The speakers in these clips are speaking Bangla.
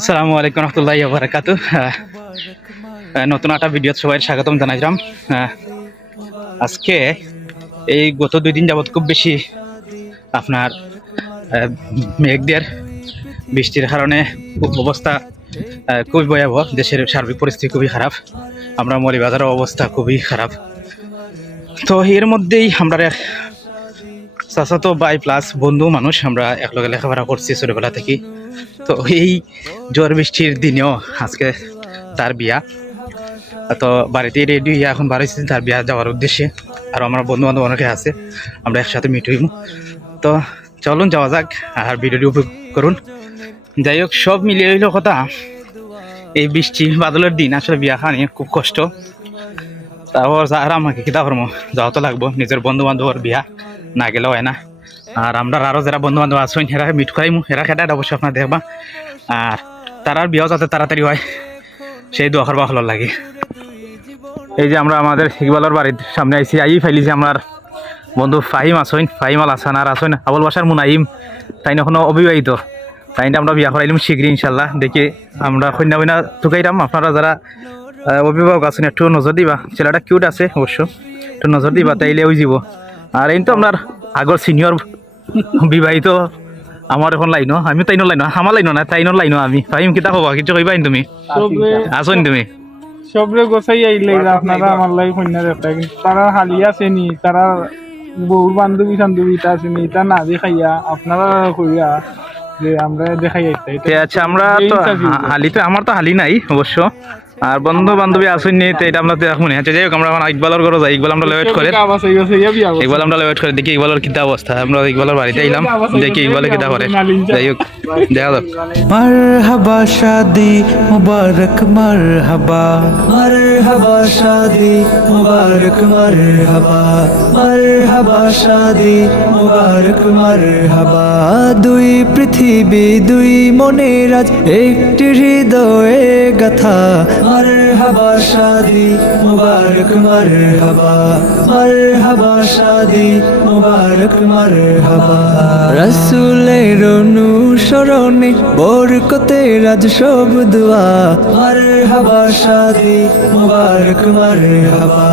আসসালামু আলাইকুম রহমতুল্লাহ বারাকাত নতুন একটা ভিডিওত সবাই স্বাগতম জানাইলাম। আজকে এই গত দুই দিন যাবত খুব বেশি আপনার মেঘদের, বৃষ্টির কারণে অবস্থা খুবই ভয়াবহ। দেশের সার্বিক পরিস্থিতি খুবই খারাপ। আমরা মরিবাজারের অবস্থা খুবই খারাপ। তো এর মধ্যেই আমরা চাচাতো বাই প্লাস বন্ধু মানুষ আমরা একলগে লেখাপড়া করছি ছোটবেলা থেকে তো এই ঝড় বৃষ্টির দিনেও আজকে তার বিয়া। তো বাড়িতে রেডি এখন বাড়িতে তার বিয়া যাওয়ার উদ্দেশ্যে। আর আমার বন্ধু বান্ধব অনেকে আছে, আমরা একসাথে মিট হইব তো চলুন, যাওয়া যাক আর ভিডিওটি উপভোগ করুন। যাই হোক, সব মিলিয়ে হইল কথা, এই বৃষ্টি বাদলের দিন, আসলে বিয়া খানি খুব কষ্ট। তারপর আর আমাকে কিতা করব? যাওয়া তো লাগবো, নিজের বন্ধু বান্ধবর বিয়া না গেলে হয় না। আর আমরা আরও যারা বন্ধু বান্ধব আছেন হেরা মিট খাইমু হেরা খেটা অবশ্যই আপনার দেখবা। আর তারার বিয়াও যাতে তাড়াতাড়ি হয়, সেই দোয়া করবা ভালো লাগে। এই যে আমরা আমাদের ইকবালের বাড়ির সামনে আইছি আই ফাইলিছি আমার বন্ধু ফাহিম আসইন ফাহিম আল হাসান আর আসইন আবুল বাসার মুনাইম তাই না এখনও অবিবাহিত। তাই না আমরা বিয়া করাইলাম শীঘ্রই ইনশাল্লাহ দেখি আমরা কন্যা বইনা ঠুকাইলাম আপনারা যারা অভিভাবক আছেন একটু নজর দিবা। ছেলেটা কিউট আছে অবশ্য একটু নজর দিবা, তাইলে ওই যাব। আর এই তো আপনার আগর সিনিয়র বিবাহিত আমার এখন লাইনো আমি তাইনো লাইনো আমার লাইনো না তাইনো লাইনো আমি। ফাহিম কিতা হবা কিছু কইবাইন তুমি? আসুন তুমি? সবরে গোছাই আইলে আপনারা আমার লাই কন্যা দেখতে কিন্তু তারা হালি আছে নি? তারা বহু বান্ধবী বান্ধবী তা আছে নি? তা না দেখাইয়া আপনারা কইয়া যে আমরা দেখাই আইতে। আচ্ছা আমরা তো হালি তো আমার তো হালি নাই অবশ্য আর বন্ধু বান্ধবী আসুন নি তো এটা আমরা এখন হ্যাঁ যাই হোক আমরা এখন ইকবালর ঘরে যাই ইকবাল আমরা লেট করে। ইকবাল আমরা লেট করে দেখি ইকবালের কিতা অবস্থা আমরা ইকবালের বাড়িতে এলাম দেখি ইকবালের কিতা করে। যাই হোক দেখা যাক। মারহাবা শাদি মুবারক মারহাবা। মারহাবা শাদি মুবারক মারহাবা। মারহাবা শাদি মুবারক মারহাবা। দুই পৃথিবী দুই মনের আজ একটি হৃদয়ে গাথা। মরহবা শাদি, মুবারক মরহবা। মরহবা শাদি, মুবারক মরহবা। রসুলের অনুসরণে বরকতে রাজ সব দুয়া। মরহবা শাদি, মুবারক মরহবা।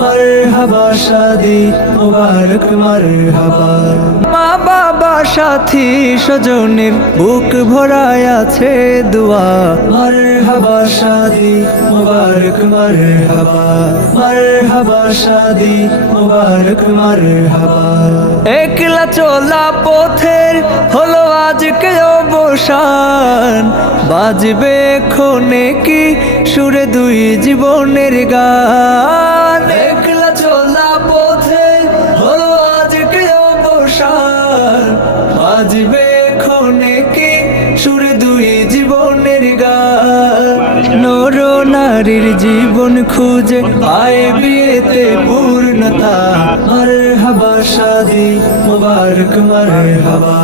মরহবা শাদি, মুবারক মরহবা। মা বাবা, সাথী, স্বজনের বুক ভরায় আছে দোয়া। মরহবা শাদি মুবারক, মরহবা। মরহবা, শাদি। মুবারক, মরহবা। একলা চলা পথের হলো আজকে অবসান। বাজবে খনে কি সুরে দুই জীবনের গান? একলা চলা পথে হলো আজকে অবসান। বাজবে নারীর জীবন খুঁজে আয় বিয়েতে পূর্ণতা। মর হবা শাদি মুবারক মর হবা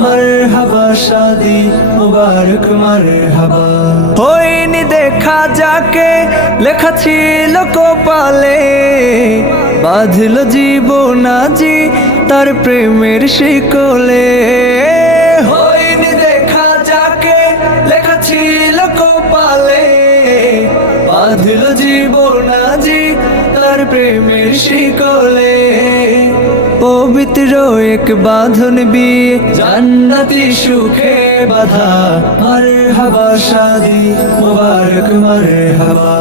মর হবা শাদি মুবারক মর হবা হইনি দেখা যাকে, লেখা ছিল কপালে। বাঁধল জীবন আজি তার প্রেমের শিকলে। বাঁধল জীবন আজি তার প্রেমের শিকলে। পবিত্র এক বাঁধন বিয়ে, জান্নাতি সুখে বাধা মর হবা শাদি, মুবারক মর হবা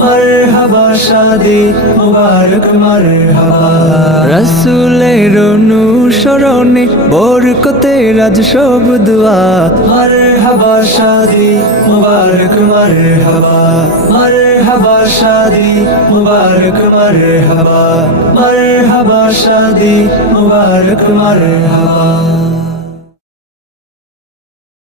মর হবা শাদি, মুবারক মর হবা রসুলের অনুসরণে বরকতে রাজ সব দুয়া মর হবা শাদি, মুবারক মর হবা মর হবা শাদি, মুবারক মর হবা মর হবা শাদি মুবারক মর হবা